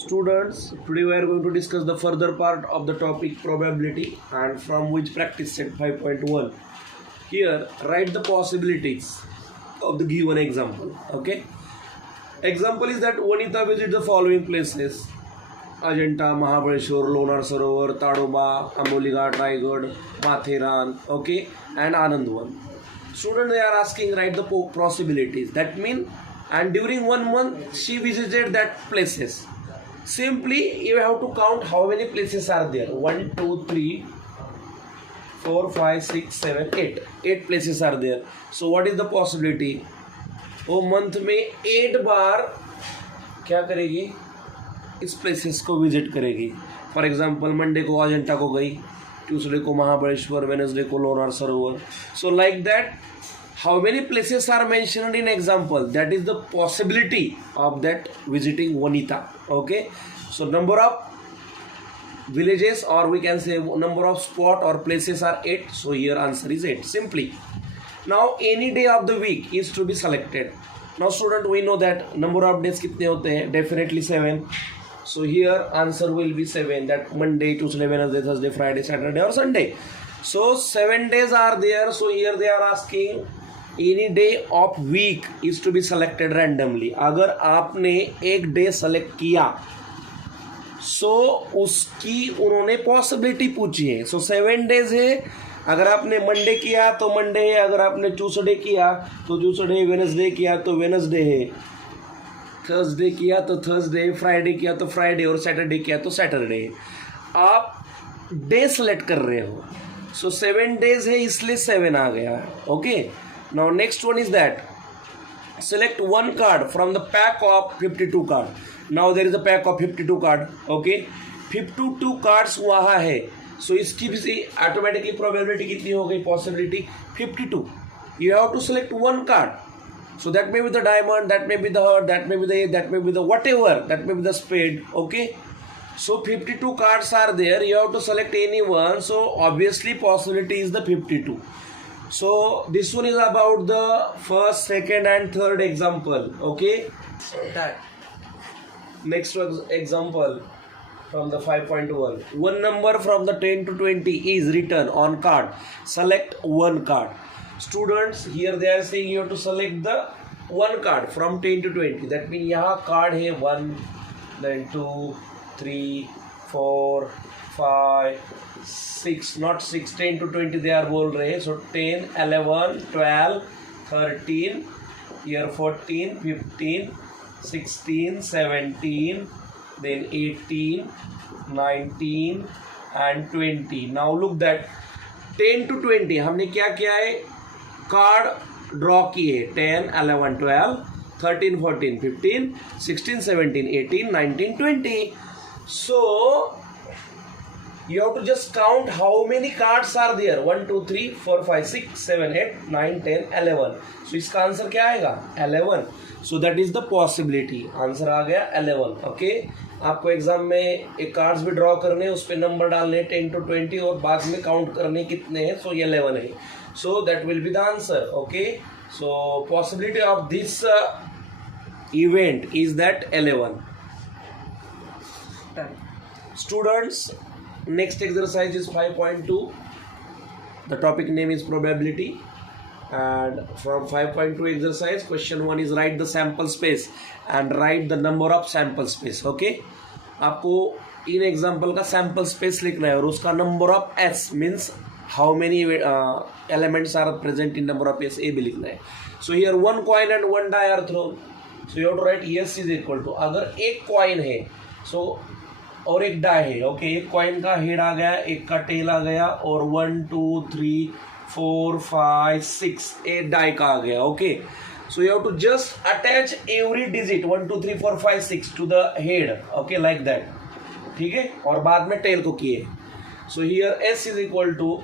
Students, today we are going to discuss the further part of the topic probability and from which practice set 5.1. Here, write the possibilities of the given example. Okay. Example is that Vanita visit the following places: Ajanta, Mahabaleshwar, Lonar Sarovar, Tadoba, Amboli Ghat, Raigad, Matheran, okay, and Anandwan. Student, they are asking write the possibilities. That means, and during 1 month she visited that places. Simply you have to count how many places are there. 1, 2, 3, 4, 5, 6, 7, 8. 8 places are there. So what is the possibility? वो month में 8 बार क्या करेगी, इस places को visit करेगी. For example Monday को अजंता को गई, ट्यूसडे को महाबलेश्वर, वेडनेसडे को Lonar Sarovar. So like that how many places are mentioned in example, that is the possibility of that visiting Vanita. Okay, so number of villages, or we can say number of spot or places are 8. So here answer is 8 simply. Now any day of the week is to be selected. Now student, we know that number of days कितने होते हैं, definitely 7. So here answer will be 7, that Monday, Tuesday, Wednesday, Thursday, Friday, Saturday or Sunday. So 7 days are there. So here they are asking any day of week is to be selected randomly. अगर आपने एक day select किया सो उसकी उन्होंने possibility पूछी है. सो 7 days है. अगर आपने मंडे किया तो मंडे है, अगर आपने ट्यूसडे किया तो ट्यूसडे, वेडनेसडे किया तो वेडनेसडे है, थर्सडे किया तो थर्सडे, फ्राइडे किया तो फ्राइडे और सैटरडे किया तो सैटरडे है. आप डे सेलेक्ट कर रहे हो. सो 7 डेज है इसलिए 7 आ गया. Okay, now next one is that select one card from the pack of 52 card. Now there is a pack of 52 card. Okay, 52 cards वहाँ है. So इसकी भी automatically probability कितनी हो गई, possibility 52. You have to select one card. So that may be the diamond, that may be the heart, that may be the ace, that may be the whatever, that may be the spade. Okay, so 52 cards are there. You have to select any one. So obviously possibility is the 52. So this one is about the first, second and third example. Okay, next example from the 5.1. One number from the 10 to 20 is written on card. Select one card. Students, here they are saying you have to select the one card from 10 to 20. That means यहाँ card है 1, then 2, 3, 4, 5, 6, not 6, 10 to 20 they are बोल रहे हैं. So 10, 11, 12, 13, here 14, 15, 16, 17, then 18, 19 and 20. Now look that 10 to 20 हमने क्या किया है, card draw किए. 10, 11, 12, 13, 14, 15, 16, 17, 18, 19, 20. So you have to just count how many cards are there. 1, 2, 3, 4, 5, 6, 7, 8, 9, 10, 11. So इसका आंसर क्या आएगा, 11. So that is the possibility. Answer आ गया 11. ओके, आपको एग्जाम में एक कार्ड्स भी ड्रॉ करने, उस पर नंबर डालने 10 to 20 और बाद में काउंट करने कितने हैं. सो 11 है. So that will be the answer. Okay, so possibility of this event is that 11. Students, next exercise is 5.2. The topic name is probability, and from 5.2 exercise question 1 is write the sample space and write the number of sample space. Okay, आपको इन example का sample space लिखना है और उसका number of S means how many elements are present in number of S, A भी लिखना है. So here 1 coin and 1 die are thrown. So you have to write S is equal to, अगर एक coin है सो और एक die है. Okay, एक कॉइन का हेड आ गया, एक का टेल आ गया और 1, 2, 3, 4, 5, 6 8 डाई का आ गया. Okay, so you have to just attach every digit 1, 2, 3, 4, 5, 6 to the head. Okay, like that. ठीक है, और बाद में टेल को किए. So here S is equal to,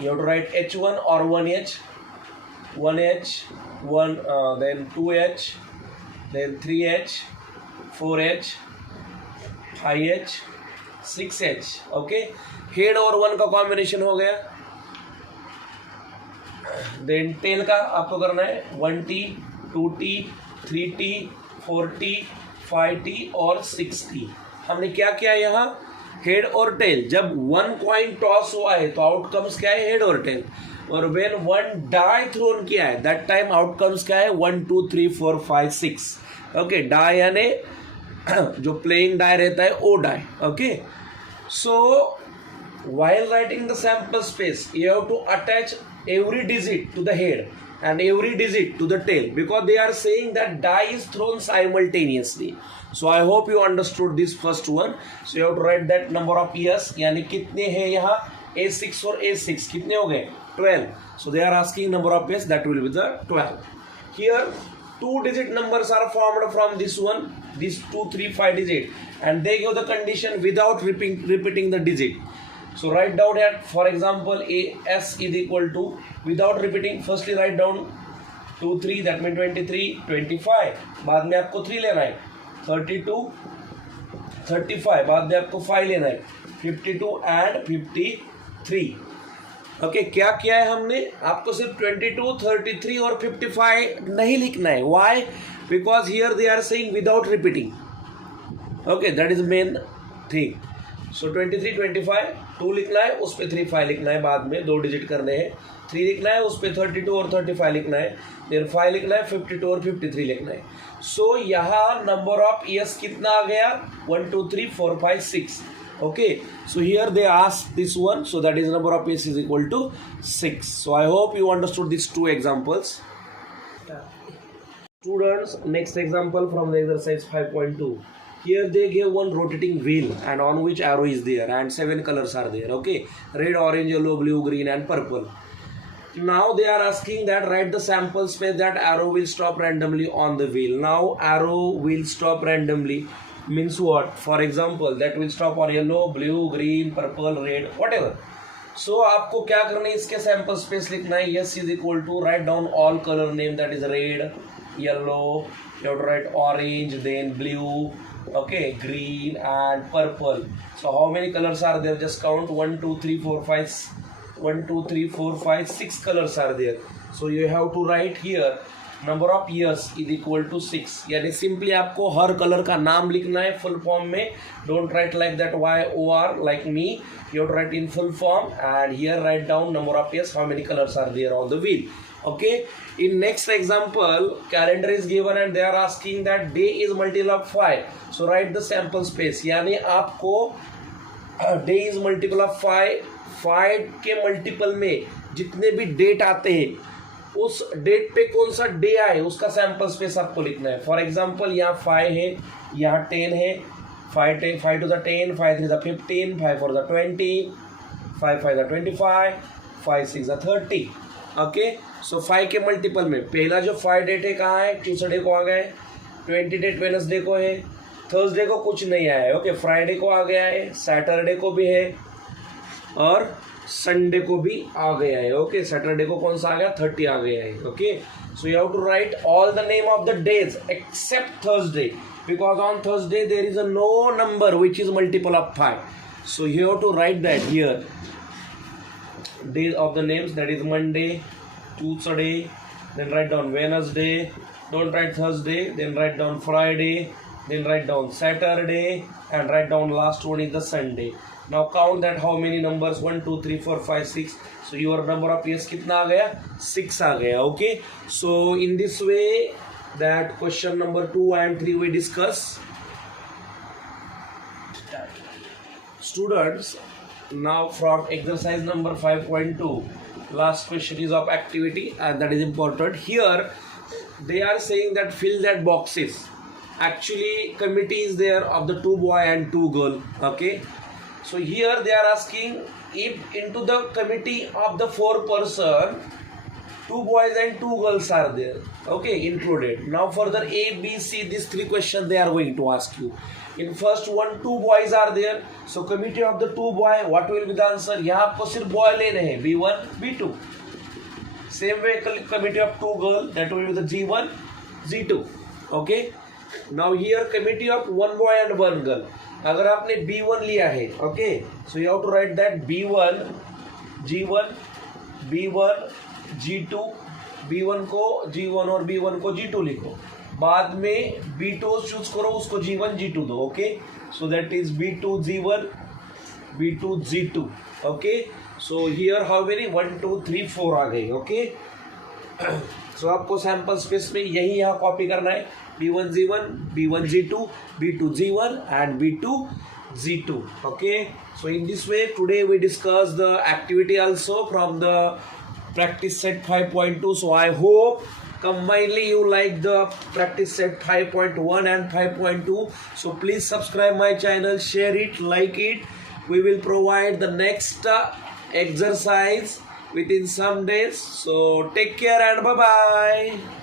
you have to write h1 और 1h, 1h, 1 then 2h, then 3h, 4h, 5h, 6h. Okay, head और 1 का कॉम्बिनेशन हो गया. देन टेल का आपको करना है 1t, 2t, 3t, 4t, 5t और 6t। हमने क्या किया यहाँ, हेड और टेल। जब वन कॉइन टॉस हुआ है तो आउटकम्स क्या है, हेड और टेल। और व्हेन वन डाई थ्रोन किया है दैट टाइम आउटकम्स क्या है, 1 2 3 4 5 6। ओके, डाई यानी जो प्लेइंग डाई रहता है ओ die. Okay, so while writing the sample space you have to attach every digit to the head and every digit to the tail because they are saying that die is thrown simultaneously. So I hope you understood this first one. So you have to write that number of years, यानी कितने हैं यहाँ, A6 और A6 कितने हो गए, 12. So they are asking number of years, that will be the 12. Here 2-digit numbers are formed from this one, this 2 3 5 digit, and they give the condition without repeating the digit. So write down here, for example, S is equal to, without repeating, firstly write down 2 3, that means 23 25, बाद में आपको 3 लेना है, 32 35, बाद में आपको 5 लेना है, 52 and 53. ओके, क्या किया है हमने, आपको सिर्फ 22 33 और 55 नहीं लिखना है. Why? Because here they are saying without repeating. Okay, that is main thing. So 23 25 2 लिखना है, उस पर 3 5 लिखना है, बाद में 2 डिजिट करने हैं. 3 लिखना है, उस पर 32 और 35 लिखना है, देन 5 लिखना है, 52 और 53 लिखना है. सो यहाँ नंबर ऑफ ईयर्स कितना आ गया, 1 2 3 4 5 6. Okay, so here they ask this one, so that is number of years is equal to 6. So I hope you understood these two examples. Students, next example from the exercise 5.2. Here they give one rotating wheel and on which arrow is there and 7 colors are there. Okay, red, orange, yellow, blue, green and purple. Now they are asking that write the sample space that arrow will stop randomly on the wheel. Now arrow will stop randomly means what? For example, that will stop on yellow, blue, green, purple, red, whatever. So आपको क्या करना है, इसके sample space लिखना है. Yes is equal to, write down all color name, that is red, yellow, you have to write orange, then blue, okay, green and purple. So how many colors are there? Just count 1 2 3 4 5 1 2 3 4 5 6 colors are there. So you have to write here number of years is equal to 6. यानी simply आपको हर colour का नाम लिखना है full form में. Don't write like that YOR like me, you have to write in full form and here write down number of years, how many colours are there on the wheel. Okay, in next example calendar is given and they are asking that day is multiple of 5. So write the sample space. यानी आपको day is multiple of 5 के multiple में जितने भी date आते हैं उस date पे कौन सा डे आए उसका सैंपल स्पेस आपको लिखना है. फॉर एग्जांपल यहाँ 5 है, यहाँ 10 है, 5 to the 10, 5 3 the 15, 5 4 the 20, 5 5 the 25, 5 6 the 30. Okay, सो 5 के मल्टीपल में पहला जो 5 डेट है कहाँ है, ट्यूसडे को आ गया है, 20 डेट वेडनेसडे को है, थर्सडे को कुछ नहीं आया है. ओके, फ्राइडे को आ गया है, सैटरडे को भी है और संडे को भी आ गया है. ओके, सैटरडे को कौन सा आ गया, 30 आ गया है. Okay, so you have to write all the name of the days except Thursday because on Thursday there is a no number which is multiple of 5. So you have to write that here days of the names, that is Monday, Tuesday, then write down Wednesday, don't write Thursday, then write down Friday, then write down Saturday and write down last one is the Sunday. Now count that how many numbers, 1 2 3 4 5 6. So your number of years कितना आ गया, 6 आ गया. Okay, so in this way that question number 2 and 3 we discuss. Students, now from exercise number 5.2 last question is of activity and that is important. Here they are saying that fill that boxes. Actually committee is there of the 2 boy and 2 girl. Okay, so here they are asking if into the committee of the 4 person 2 boys and 2 girls are there, okay, included. Now further A B C these 3 questions they are going to ask you. In first one 2 boys are there, so committee of the 2 boy, what will be the answer. यहाँ आपको सिर्फ boy लेने हैं, B1 B2. Same way committee of 2 girl, that will be the G1 G2. Okay, now here committee of 1 boy and 1 girl. अगर आपने B1 लिया है, okay, so you have to write that B1 G1 B1 G2, B1 को G1 और B1 को G2 लिखो. बाद में B2 चूज करो, उसको G1 G2 दो. Okay, so that is B2 G1 B2 G2. Okay, so here how many 1 2 3 4 आ गई. ओके, सो आपको सैंपल स्पेस में यही यहाँ कॉपी करना है. B1 G1 B1 G2 B2 G1 and B2 G2. Okay, so in this way today we discuss the activity also from the practice set 5.2. So I hope combinedly you like the practice set 5.1 and 5.2. So please subscribe my channel, share it, like it. We will provide the next exercise within some days. So take care and bye bye.